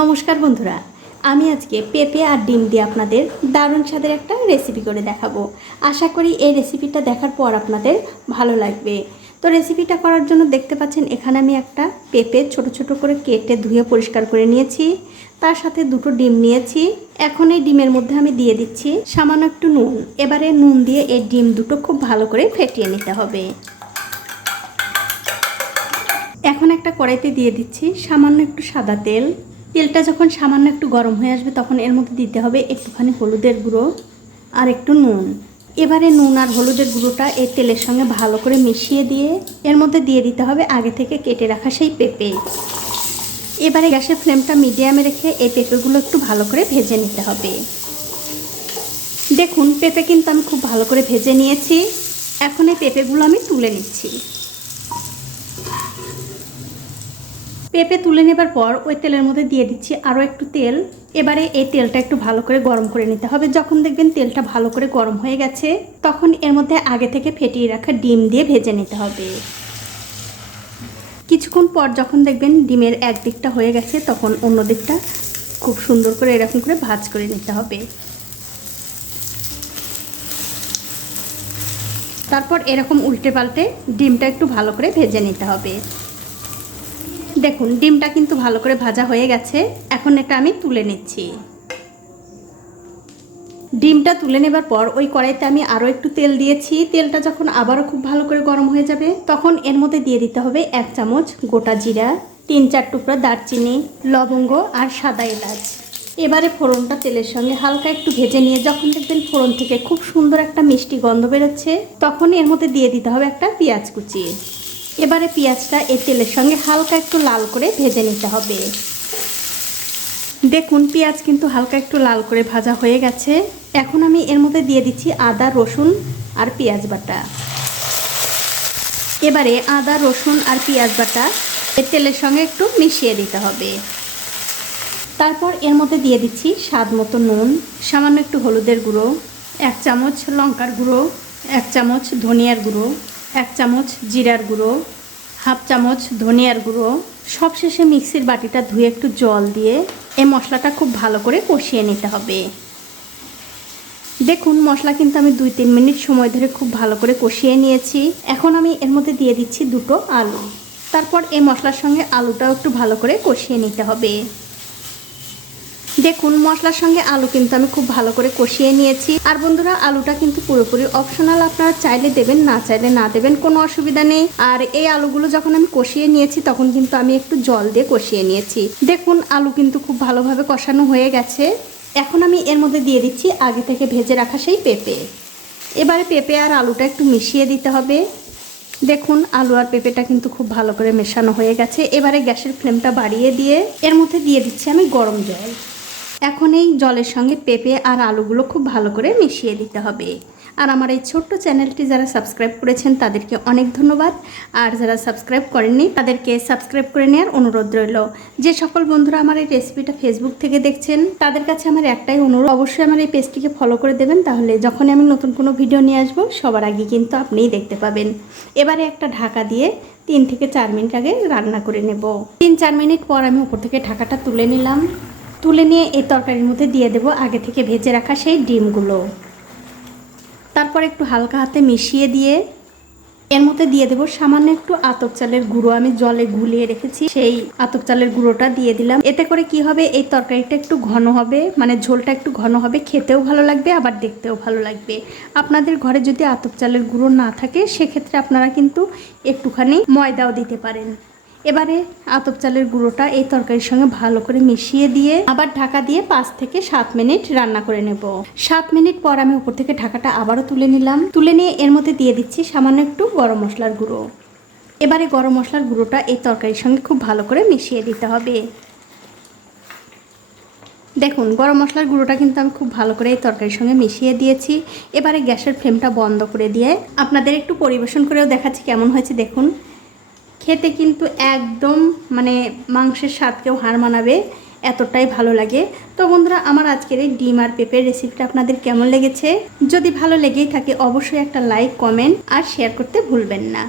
নমস্কার বন্ধুরা, আমি আজকে পেঁপে আর ডিম দিয়ে আপনাদের দারুণ স্বাদের একটা রেসিপি করে দেখাবো। আশা করি এই রেসিপিটা দেখার পর আপনাদের ভালো লাগবে। তো রেসিপিটা করার জন্য দেখতে পাচ্ছেন, এখানে আমি একটা পেঁপে ছোট ছোট করে কেটে ধুয়ে পরিষ্কার করে নিয়েছি। তার সাথে দুটো ডিম নিয়েছি। এখন এই ডিমের মধ্যে আমি দিয়ে দিচ্ছি সামান্য একটু নুন। এবারে নুন দিয়ে এই ডিম দুটো খুব ভালো করে ফেটিয়ে নিতে হবে। এখন একটা কড়াইতে দিয়ে দিচ্ছি সামান্য একটু সাদা তেল। তেলটা যখন সামান্য একটু গরম হয়ে আসবে, তখন এর মধ্যে দিতে হবে একটুখানি হলুদের গুঁড়ো আর একটু নুন। এবারে নুন আর হলুদের গুঁড়োটা এই তেলের সঙ্গে ভালো করে মিশিয়ে দিয়ে, এর মধ্যে দিয়ে দিতে হবে আগে থেকে কেটে রাখা সেই পেঁপে। এবারে গ্যাসের ফ্লেমটা মিডিয়ামে রেখে এই পেঁপেগুলো একটু ভালো করে ভেজে নিতে হবে। দেখুন, পেঁপে কিন্তু আমি খুব ভালো করে ভেজে নিয়েছি। এখন এই পেঁপেগুলো আমি তুলে নিচ্ছি। পেঁপে তুলে নেবার পর ওই তেলের মধ্যে দিয়ে দিচ্ছি আরও একটু তেল। এবারে এই তেলটা একটু ভালো করে গরম করে নিতে হবে। যখন দেখবেন তেলটা ভালো করে গরম হয়ে গেছে, তখন এর মধ্যে আগে থেকে ফেটিয়ে রাখা ডিম দিয়ে ভেজে নিতে হবে। কিছুক্ষণ পর যখন দেখবেন ডিমের এক দিকটা হয়ে গেছে, তখন অন্য দিকটা খুব সুন্দর করে এরকম করে ভাজ করে নিতে হবে। তারপর এরকম উল্টে পাল্টে ডিমটা একটু ভালো করে ভেজে নিতে হবে। দেখুন, ডিমটা কিন্তু ভালো করে ভাজা হয়ে গেছে। এখন এটা আমি তুলে নিচ্ছি। ডিমটা তুলে নেবার পর ওই কড়াইতে আমি আরও একটু তেল দিয়েছি। তেলটা যখন আবারও খুব ভালো করে গরম হয়ে যাবে, তখন এর মধ্যে দিয়ে দিতে হবে এক চামচ গোটা জিরা, তিন চার টুকরা দারচিনি, লবঙ্গ আর সাদা এলাচ। এবারে ফোড়নটা তেলের সঙ্গে হালকা একটু ভেজে নিয়ে যখন দেখবেন ফোড়ন থেকে খুব সুন্দর একটা মিষ্টি গন্ধ বেরোচ্ছে, তখন এর মধ্যে দিয়ে দিতে হবে একটা পেঁয়াজ কুচি। এবারে পেঁয়াজটা এই তেলের সঙ্গে হালকা একটু লাল করে ভেজে নিতে হবে। দেখুন, পেঁয়াজ কিন্তু হালকা একটু লাল করে ভাজা হয়ে গেছে। এখন আমি এর মধ্যে দিয়ে দিচ্ছি আদা, রসুন আর পেঁয়াজ বাটা। এবারে আদা, রসুন আর পেঁয়াজ বাটা এর তেলের সঙ্গে একটু মিশিয়ে দিতে হবে। তারপর এর মধ্যে দিয়ে দিচ্ছি স্বাদ মতো নুন, সামান্য একটু হলুদের গুঁড়ো, এক চামচ লঙ্কার গুঁড়ো, এক চামচ ধনিয়ার গুঁড়ো এক চামচ জিরার গুঁড়ো, হাফ চামচ ধনিয়ার গুঁড়ো, সবশেষে মিক্সির বাটিটা ধুয়ে একটু জল দিয়ে এই মশলাটা খুব ভালো করে কষিয়ে নিতে হবে। দেখুন, মশলা কিন্তু আমি দুই তিন মিনিট সময় ধরে খুব ভালো করে কষিয়ে নিয়েছি। এখন আমি এর মধ্যে দিয়ে দিচ্ছি দুটো আলু। তারপর এই মশলার সঙ্গে আলুটাও একটু ভালো করে কষিয়ে নিতে হবে। দেখুন, মশলার সঙ্গে আলু কিন্তু আমি খুব ভালো করে কষিয়ে নিয়েছি। আর বন্ধুরা, আলুটা কিন্তু পুরোপুরি অপশনাল আপনারা চাইলে দেবেন, না চাইলে না দেবেন, কোনো অসুবিধা নেই। আর এই আলুগুলো যখন আমি কষিয়ে নিয়েছি, তখন কিন্তু আমি একটু জল দিয়ে কষিয়ে নিয়েছি। দেখুন, আলু কিন্তু খুব ভালোভাবে কষানো হয়ে গেছে। এখন আমি এর মধ্যে দিয়ে দিচ্ছি আগে থেকে ভেজে রাখা সেই পেঁপে। এবারে পেঁপে আর আলুটা একটু মিশিয়ে দিতে হবে। দেখুন, আলু আর পেঁপেটা কিন্তু খুব ভালো করে মেশানো হয়ে গেছে। এবারে গ্যাসের ফ্লেমটা বাড়িয়ে দিয়ে এর মধ্যে দিয়ে দিচ্ছি আমি গরম জল। এখন এই জলের সঙ্গে পেঁপে আর আলুগুলো খুব ভালো করে মিশিয়ে দিতে হবে। আর আমার এই ছোট্ট চ্যানেলটি যারা সাবস্ক্রাইব করেছেন, তাদেরকে অনেক ধন্যবাদ। আর যারা সাবস্ক্রাইব করেননি, তাদেরকে সাবস্ক্রাইব করে নেওয়ার অনুরোধ রইল। যে সকল বন্ধুরা আমার এই রেসিপিটা ফেসবুক থেকে দেখছেন, তাদের কাছে আমার একটাই অনুরোধ, অবশ্যই আমার এই পেজটিকে ফলো করে দেবেন, তাহলে যখনই আমি নতুন কোনো ভিডিও নিয়ে আসব, সবার আগে কিন্তু আপনিই দেখতে পাবেন। এবারে একটা ঢাকা দিয়ে তিন থেকে চার মিনিট আগে রান্না করে নেব। তিন চার মিনিট পর আমি উপর থেকে ঢাকাটা তুলে নিলাম। তুলে নিয়ে এই তরকারির মধ্যে দিয়ে দেব আগে থেকে ভেজে রাখা সেই ডিমগুলো। তারপর একটু হালকা হাতে মিশিয়ে দিয়ে এর মধ্যে দিয়ে দেবো সামান্য একটু আতপ চালের গুঁড়ো। আমি জলে গুলিয়ে রেখেছি, সেই আতপ চালের গুঁড়োটা দিয়ে দিলাম। এতে করে কি হবে, এই তরকারিটা একটু ঘন হবে মানে ঝোলটা একটু ঘন হবে, খেতেও ভালো লাগবে, আবার দেখতেও ভালো লাগবে। আপনাদের ঘরে যদি আতপ চালের গুঁড়ো না থাকে, সেক্ষেত্রে আপনারা কিন্তু একটুখানি ময়দাও দিতে পারেন। এবারে আতপ চালের গুঁড়োটা এই তরকারির সঙ্গে ভালো করে মিশিয়ে দিয়ে আবার ঢাকা দিয়ে পাঁচ থেকে সাত মিনিট রান্না করে নেব। সাত মিনিট পর আমি উপর থেকে ঢাকাটা আবারও তুলে নিলাম। তুলে নিয়ে এর মধ্যে দিয়ে দিচ্ছি সামান্য একটু গরম মশলার গুঁড়ো। এবারে গরম মশলার গুঁড়োটা এই তরকারির সঙ্গে খুব ভালো করে মিশিয়ে দিতে হবে। দেখুন, গরম মশলার গুঁড়োটা কিন্তু আমি খুব ভালো করে এই তরকারির সঙ্গে মিশিয়ে দিয়েছি। এবারে গ্যাসের ফ্লেমটা বন্ধ করে দিয়ে আপনাদের একটু পরিবেশন করেও দেখাচ্ছি কেমন হয়েছে। দেখুন খেতে কিন্তু একদম মানে মাংসের স্বাদকেও হার মানাবে, এতটাই ভালো লাগে। তো বন্ধুরা, আমার আজকের এই ডিম আর পেঁপের রেসিপিটা আপনাদের কেমন লেগেছে? যদি ভালো লেগেই থাকে, অবশ্যই একটা লাইক কমেন্ট আর শেয়ার করতে ভুলবেন না।